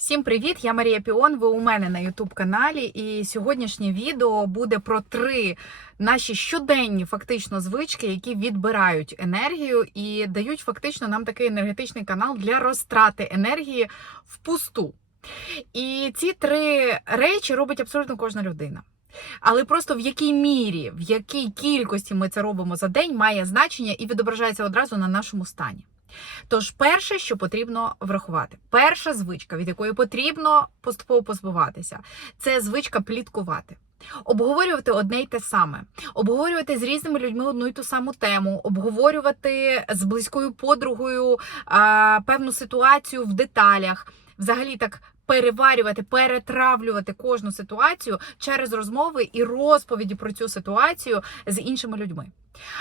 Всім привіт! Я Марія Піон. Ви у мене на Ютуб каналі. І сьогоднішнє відео буде про три наші щоденні фактично звички, які відбирають енергію і дають фактично нам такий енергетичний канал для розтрати енергії впусту. І ці три речі робить абсолютно кожна людина. Але просто в якій мірі, в якій кількості ми це робимо за день, має значення і відображається одразу на нашому стані. Тож, перше, що потрібно врахувати, перша звичка, від якої потрібно поступово позбуватися, це звичка пліткувати. Обговорювати одне й те саме, обговорювати з різними людьми одну й ту саму тему, обговорювати з близькою подругою а, певну ситуацію в деталях, взагалі так переварювати, перетравлювати кожну ситуацію через розмови і розповіді про цю ситуацію з іншими людьми.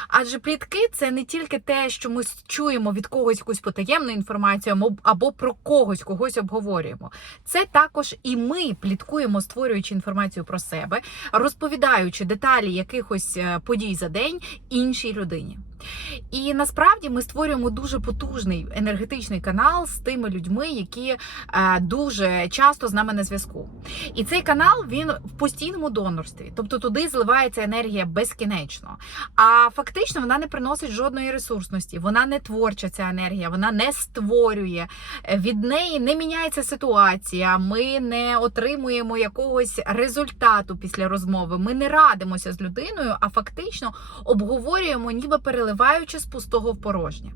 Адже плітки це не тільки те, що ми чуємо від когось якусь потаємну інформацію або- про когось когось обговорюємо. Це також і ми пліткуємо, створюючи інформацію про себе, розповідаючи деталі якихось е, подій за день іншій людині. І насправді ми створюємо дуже потужний енергетичний канал з тими людьми, які е, дуже часто з нами на зв'язку. І цей канал він в постійному донорстві, тобто туди зливається енергія безкінечно. А фактично вона не приносить жодної ресурсності, вона не творча ця енергія, вона не створює. Від неї не міняється ситуація. Ми не отримуємо якогось результату після розмови. Ми не радимося з людиною, а фактично обговорюємо, ніби переливаючи з пустого в порожнє.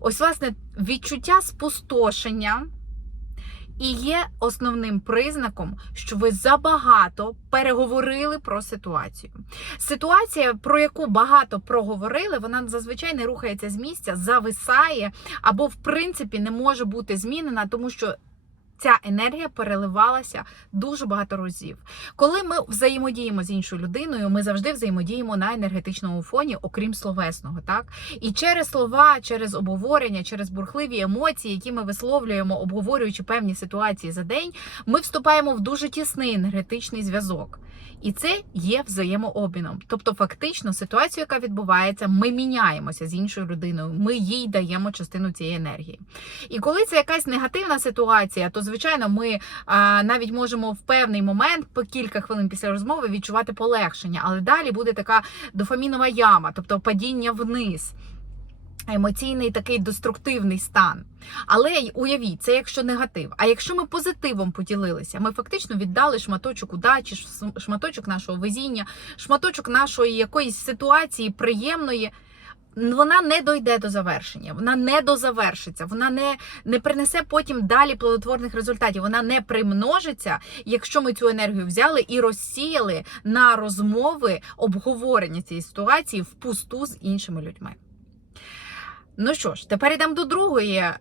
Ось, власне, відчуття спустошення. І є основним признаком, що ви забагато переговорили про ситуацію. Ситуація, про яку багато проговорили, вона зазвичай не рухається з місця, зависає або, в принципі, не може бути змінена, тому що ця енергія переливалася дуже багато разів. Коли ми взаємодіємо з іншою людиною, ми завжди взаємодіємо на енергетичному фоні, окрім словесного, так і через слова, через обговорення, через бурхливі емоції, які ми висловлюємо, обговорюючи певні ситуації за день, ми вступаємо в дуже тісний енергетичний зв'язок. І це є взаємообміном. Тобто, фактично, ситуацію, яка відбувається, ми міняємося з іншою людиною, ми їй даємо частину цієї енергії. І коли це якась негативна ситуація, то звичайно ми а, навіть можемо в певний момент, по кілька хвилин після розмови, відчувати полегшення, але далі буде така дофамінова яма, тобто падіння вниз. Емоційний такий деструктивний стан. Але уявіть, це якщо негатив. А якщо ми позитивом поділилися, ми фактично віддали шматочок удачі, шматочок нашого везіння, шматочок нашої якоїсь ситуації приємної. Вона не дойде до завершення, вона не дозавершиться, вона не, не принесе потім далі плодотворних результатів. Вона не примножиться, якщо ми цю енергію взяли і розсіяли на розмови обговорення цієї ситуації впусту з іншими людьми. Ну що ж, тепер йдемо до другої е,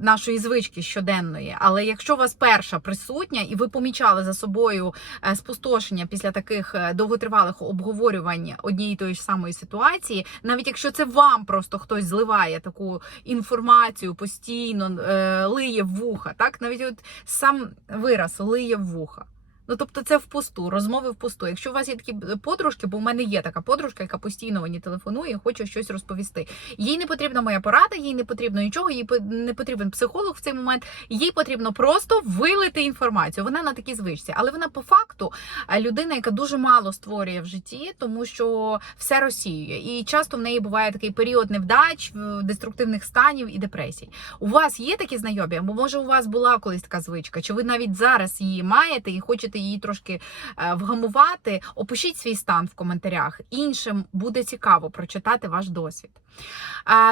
нашої звички щоденної. Але якщо у вас перша присутня, і ви помічали за собою е, спустошення після таких е, довготривалих обговорювань однієї тої ж самої ситуації, навіть якщо це вам просто хтось зливає таку інформацію постійно, е, лиє в вуха, так навіть от сам вираз лиє в вуха. Ну, тобто це впусту, розмови впусту. Якщо у вас є такі подружки, бо в мене є така подружка, яка постійно мені телефонує, хоче щось розповісти. Їй не потрібна моя порада, їй не потрібно нічого, їй не потрібен психолог в цей момент. Їй потрібно просто вилити інформацію. Вона на такій звичці, але вона по факту людина, яка дуже мало створює в житті, тому що все розсіює. І часто в неї буває такий період невдач, деструктивних станів і депресій. У вас є такі знайомі? Або може у вас була колись така звичка? Чи ви навіть зараз її маєте і хочете її трошки е, вгамувати? Опишіть свій стан в коментарях. Іншим буде цікаво прочитати ваш досвід.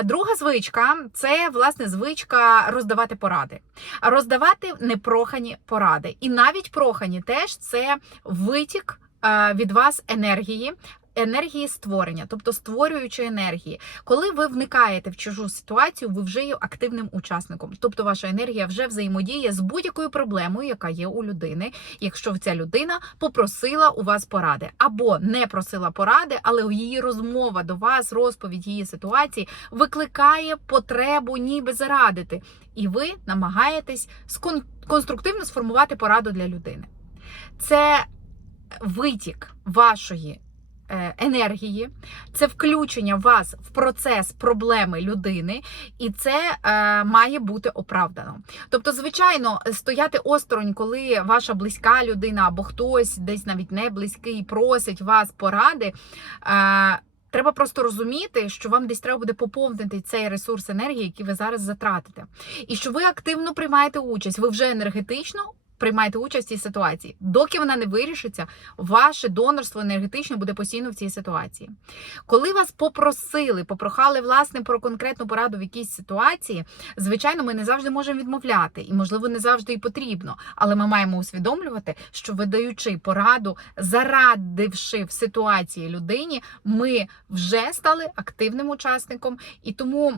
Друга звичка це власне звичка роздавати поради. Роздавати непрохані поради. І навіть прохані теж це витік е, від вас енергії. Енергії створення, тобто створюючої енергії. Коли ви вникаєте в чужу ситуацію, ви вже є активним учасником. Тобто ваша енергія вже взаємодіє з будь-якою проблемою, яка є у людини, якщо ця людина попросила у вас поради, або не просила поради, але її розмова до вас, розповідь її ситуації викликає потребу ніби зарадити. І ви намагаєтесь конструктивно сформувати пораду для людини. Це витік вашої енергії, це включення вас в процес проблеми людини, і це е, має бути оправдано. Тобто, звичайно, стояти осторонь, коли ваша близька людина або хтось десь навіть не близький просить вас поради. Е, Треба просто розуміти, що вам десь треба буде поповнити цей ресурс енергії, який ви зараз затратите, і що ви активно приймаєте участь. Ви вже енергетично приймаєте участь в цій ситуації. Доки вона не вирішиться, ваше донорство енергетичне буде постійно в цій ситуації. Коли вас попросили, попрохали власне про конкретну пораду в якійсь ситуації, звичайно, ми не завжди можемо відмовляти, і можливо не завжди і потрібно. Але ми маємо усвідомлювати, що видаючи пораду, зарадивши в ситуації людині, ми вже стали активним учасником, і тому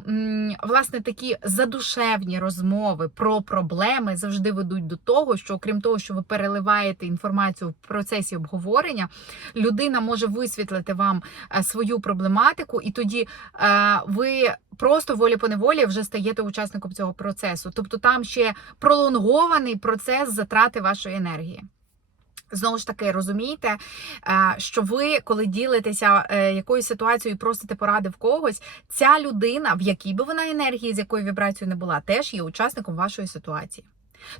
власне такі задушевні розмови про проблеми завжди ведуть до того, що окрім того, що ви переливаєте інформацію в процесі обговорення, людина може висвітлити вам е, свою проблематику, і тоді е, ви просто волі по неволі вже стаєте учасником цього процесу. Тобто там ще пролонгований процес затрати вашої енергії. Знову ж таки, розумієте, е, що ви, коли ділитеся якоюсь ситуацією і просите поради в когось, ця людина, в якій би вона енергії, з якою вібрацією не була, теж є учасником вашої ситуації.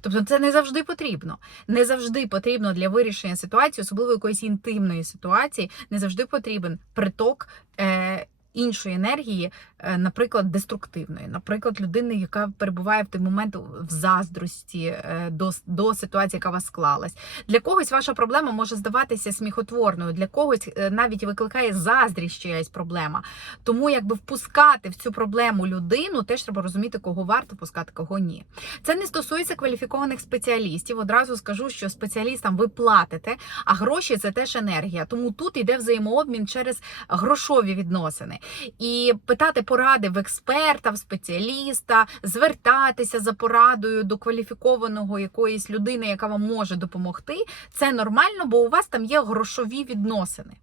Тобто це не завжди потрібно. Не завжди потрібно для вирішення ситуації, особливо якоїсь інтимної ситуації, не завжди потрібен приток. Е, Іншої енергії, наприклад, деструктивної, наприклад, людини, яка перебуває в той момент в заздрості е, до, до ситуації, яка вас склалась. Для когось ваша проблема може здаватися сміхотворною, для когось е, навіть викликає заздрість чиясь проблема. Тому якби впускати в цю проблему людину, теж треба розуміти, кого варто пускати, кого ні. Це не стосується кваліфікованих спеціалістів. Одразу скажу, що спеціалістам ви платите, а гроші це теж енергія. Тому тут йде взаємообмін через грошові відносини. І питати поради в експерта, в спеціаліста, звертатися за порадою до кваліфікованого якоїсь людини, яка вам може допомогти, це нормально, бо у вас там є грошові відносини.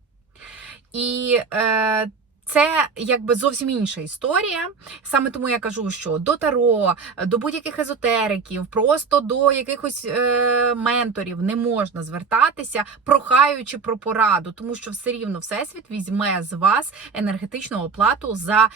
І е, це якби зовсім інша історія. Саме тому я кажу, що до таро, до будь-яких езотериків, просто до якихось е, менторів не можна звертатися, прохаючи про пораду, тому що все рівно всесвіт візьме з вас енергетичну оплату за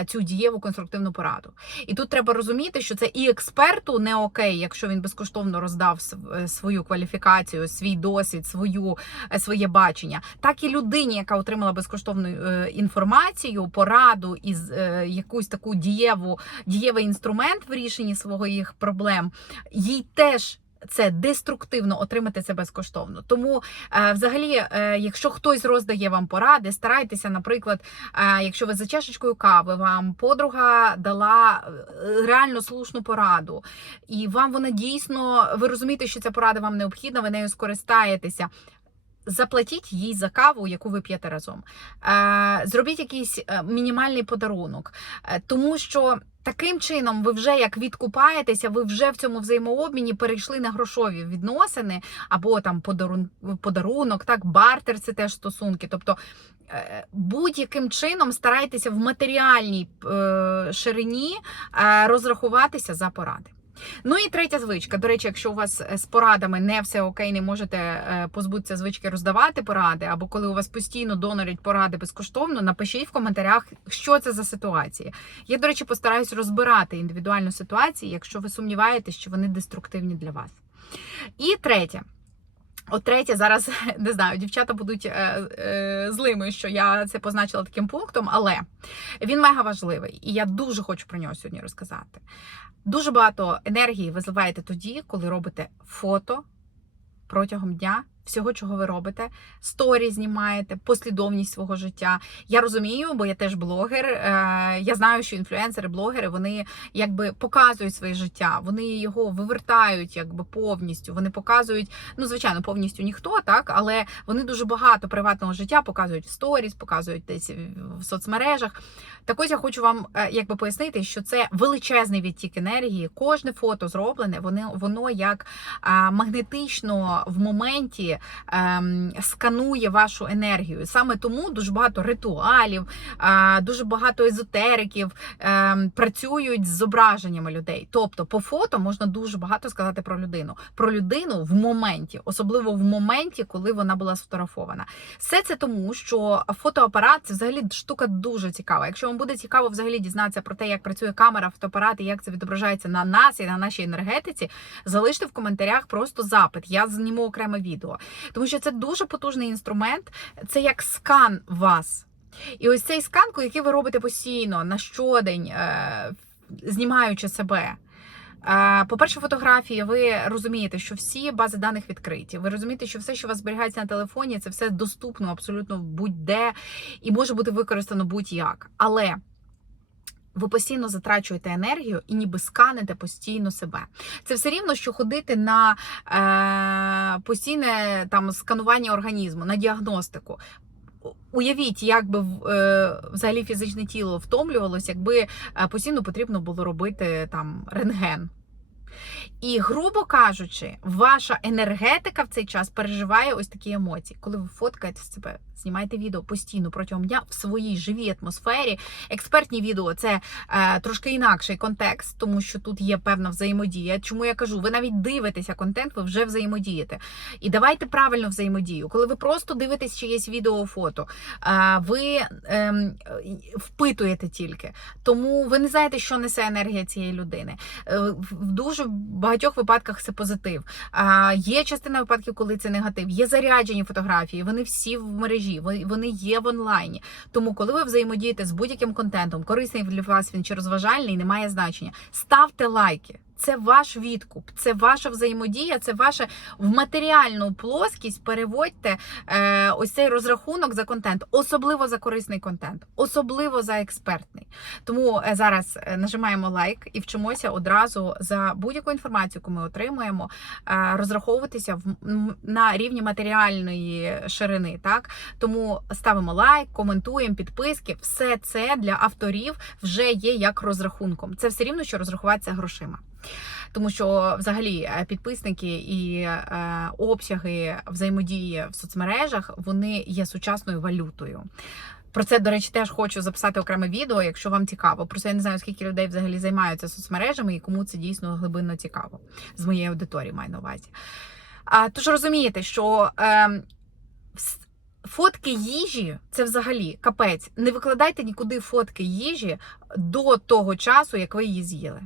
е, цю дієву конструктивну пораду. І тут треба розуміти, що це і експерту не окей, якщо він безкоштовно роздав е, свою кваліфікацію, свій досвід, свою, е, своє бачення, так і людині, яка отримала безкоштовну е, інформацію, пораду і е, якусь таку дієву, дієвий інструмент в рішенні своїх проблем, їй теж. Це деструктивно отримати це безкоштовно. Тому, е, взагалі, е, якщо хтось роздає вам поради, старайтеся, наприклад, е, якщо ви за чашечкою кави, вам подруга дала реально слушну пораду, і вам вона дійсно, ви розумієте, що ця порада вам необхідна, ви нею скористаєтеся. Заплатіть їй за каву, яку ви п'єте разом. Е, Зробіть якийсь е, мінімальний подарунок, Е, тому що таким чином ви вже як відкупаєтеся, ви вже в цьому взаємообміні перейшли на грошові відносини або там подарун, подарунок, так, бартер це теж стосунки. Тобто будь-яким чином старайтеся в матеріальній ширині розрахуватися за поради. Ну і третя звичка. До речі, якщо у вас е, з порадами не все окей, не можете е, позбутися звички роздавати поради, або коли у вас постійно донорять поради безкоштовно, напишіть в коментарях, що це за ситуація. Я, до речі, постараюсь розбирати індивідуальну ситуацію, якщо ви сумніваєтесь, що вони деструктивні для вас. І третє. От третє, зараз не знаю, дівчата будуть е, е, злими, що я це позначила таким пунктом, але він мега важливий, і я дуже хочу про нього сьогодні розказати. Дуже багато енергії ви зливаєте тоді, коли робите фото протягом дня. Всього, чого ви робите, сторі знімаєте, послідовність свого життя. Я розумію, бо я теж блогер. Е, я знаю, що інфлюенсери, блогери вони якби показують своє життя, вони його вивертають якби повністю. Вони показують, ну звичайно, повністю ніхто, так, але вони дуже багато приватного життя показують в сторіс, показують десь в соцмережах. Так ось я хочу вам е, якби пояснити, що це величезний відтік енергії. Кожне фото зроблене, воно, воно як а, магнетично в моменті ем, сканує вашу енергію. Саме тому дуже багато ритуалів, е, дуже багато езотериків ем, працюють з зображеннями людей. Тобто, по фото можна дуже багато сказати про людину. Про людину в моменті, особливо в моменті, коли вона була сфотографована. Все це тому, що фотоапарат це взагалі штука дуже цікава. Якщо вам буде цікаво взагалі дізнатися про те, як працює камера, фотоапарат і як це відображається на нас і на нашій енергетиці, залиште в коментарях просто запит. Я зніму окреме відео, тому що це дуже потужний інструмент. Це як скан вас. І ось цей скан, який ви робите постійно на щодень, е, знімаючи себе. Е, По-перше, фотографії, ви розумієте, що всі бази даних відкриті. Ви розумієте, що все, що у вас зберігається на телефоні, це все доступно абсолютно будь-де і може бути використано будь-як. Але ви постійно затрачуєте енергію і ніби сканете постійно себе. Це все рівно, що ходити на е, постійне там сканування організму, на діагностику. Уявіть, як би е, взагалі фізичне тіло втомлювалося, якби е, постійно потрібно було робити там рентген. І, грубо кажучи, ваша енергетика в цей час переживає ось такі емоції. Коли ви фоткаєте себе, знімаєте відео постійно протягом дня в своїй живій атмосфері. Експертні відео це е, трошки інакший контекст, тому що тут є певна взаємодія. Чому я кажу, ви навіть дивитеся контент, ви вже взаємодієте. І давайте правильно взаємодію. Коли ви просто дивитесь чиєсь відео, фото, е, ви е, впитуєте тільки. Тому ви не знаєте, що несе енергія цієї людини. Е, дуже багатьох випадках це позитив. А є частина випадків, коли це негатив. Є заряджені фотографії, вони всі в мережі, вони- є в онлайні. Тому, коли ви взаємодієте з будь-яким контентом, корисний для вас він чи розважальний, не має значення. Ставте лайки. Це ваш відкуп, це ваша взаємодія, це ваше в матеріальну плоскість. Переводьте е, ось цей розрахунок за контент, особливо за корисний контент, особливо за експертний. Тому е, зараз е, нажимаємо лайк і вчимося одразу за будь-яку інформацію, яку ми отримуємо, е, розраховуватися в на рівні матеріальної ширини. Так тому ставимо лайк, коментуємо, підписки. Все це для авторів вже є як розрахунком. Це все рівно, що розрахуватися грошима. Тому що взагалі е, підписники і е, обсяги взаємодії в соцмережах вони є сучасною валютою. Про це, до речі, теж хочу записати окреме відео, якщо вам цікаво. Просто я не знаю, скільки людей взагалі займаються соцмережами і кому це дійсно глибинно цікаво. З моєї аудиторії маю на увазі. А, тож розумієте, що е, фотки їжі це взагалі капець. Не викладайте нікуди фотки їжі до того часу, як ви її з'їли.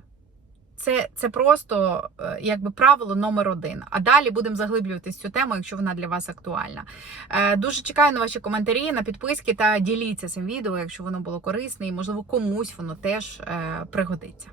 Це, це просто е, якби правило номер один. А далі будемо заглиблюватись цю тему, якщо вона для вас актуальна. Е, Дуже чекаю на ваші коментарі, на підписки та діліться цим відео, якщо воно було корисне, і можливо комусь воно теж е, пригодиться.